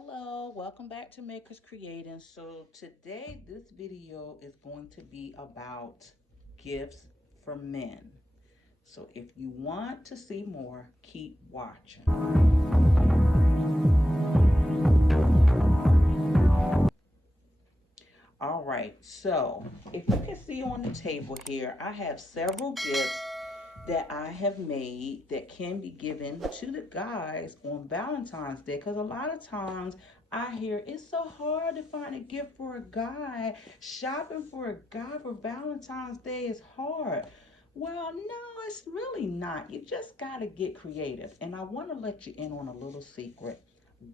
Hello, welcome back to Makers Creating. So today this video is going to be about gifts for men. So if you want to see more, keep watching. All right, so if you can see on the table here, I have several gifts that I have made that can be given to the guys on Valentine's Day. Because a lot of times I hear it's so hard to find a gift for a guy. Shopping for a guy for Valentine's Day is hard. Well, no, it's really not. You just got to get creative. And I want to let you in on a little secret.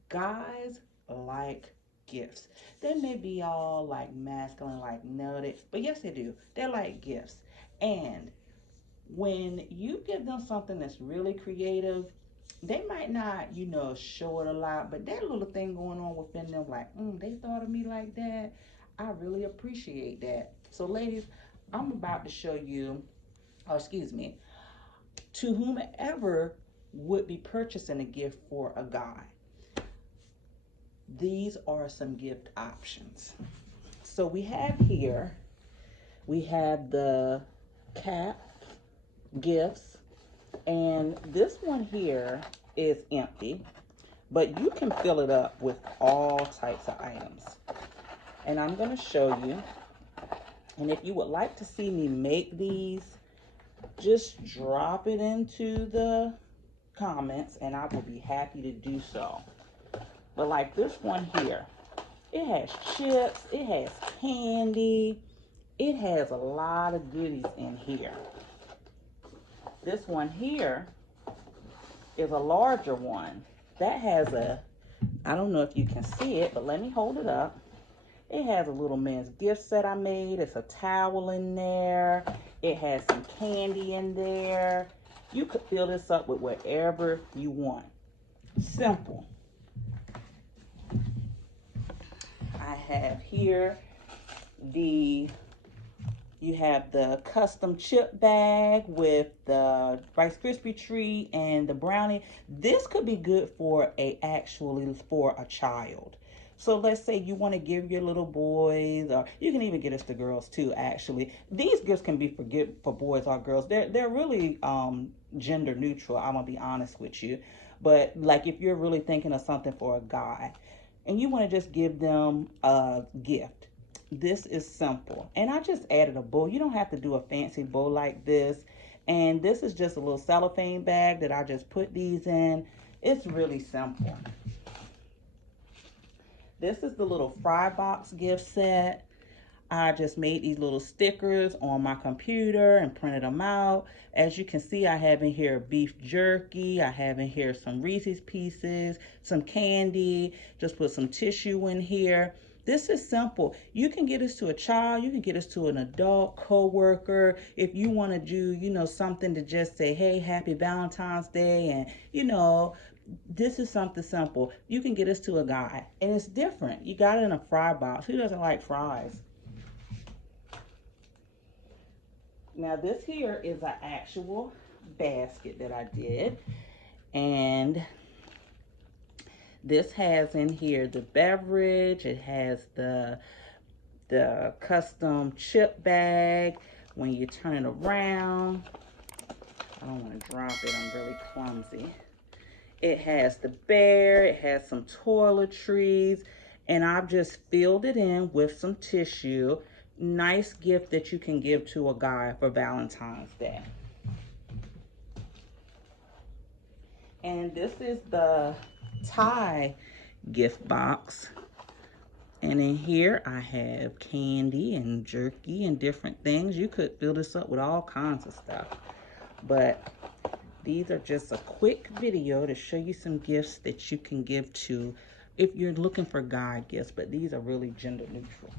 Guys like gifts. They may be all like masculine, like no, but yes, they do. They like gifts. And when you give them something that's really creative, they might not, show it a lot, but that little thing going on within them, like, they thought of me like that. I really appreciate that. So, ladies, I'm about to show you, or excuse me, to whomever would be purchasing a gift for a guy. These are some gift options. So we have here, we have the cap gifts, and this one here is empty, but you can fill it up with all types of items. And I'm going to show you, and if you would like to see me make these, just drop it into the comments and I will be happy to do so. But like this one here, it has chips, it has candy, it has a lot of goodies in here. This one here is a larger one. That has I don't know if you can see it, but let me hold it up. It has a little men's gift set I made. It's a towel in there. It has some candy in there. You could fill this up with whatever you want. Simple. I have here you have the custom chip bag with the Rice Krispie treat and the brownie. This could be good for for a child. So let's say you want to give your little boys, or you can even get us to girls too, actually. These gifts can be for boys or girls. They're really gender neutral, I'm gonna be honest with you. But like if you're really thinking of something for a guy and you want to just give them a gift, this is simple. And I just added a bow. You don't have to do a fancy bow like this. And this is just a little cellophane bag that I just put these in. It's really simple. This is the little fry box gift set. I just made these little stickers on my computer and printed them out. As you can see, I have in here beef jerky. I have in here some Reese's Pieces, some candy. Just put some tissue in here. This is simple. You can get this to a child. You can get this to an adult coworker. If you want to do, something to just say, hey, happy Valentine's Day. And, this is something simple. You can get this to a guy. And it's different. You got it in a fry box. Who doesn't like fries? Now this here is an actual basket that I did, and this has in here the beverage. It has the custom chip bag. When you turn it around, I don't want to drop it, I'm really clumsy. It has the bear, it has some toiletries, and I've just filled it in with some tissue. Nice gift that you can give to a guy for Valentine's Day. And this is the tie gift box. And in here I have candy and jerky and different things. You could fill this up with all kinds of stuff. But these are just a quick video to show you some gifts that you can give to if you're looking for guy gifts. But these are really gender neutral.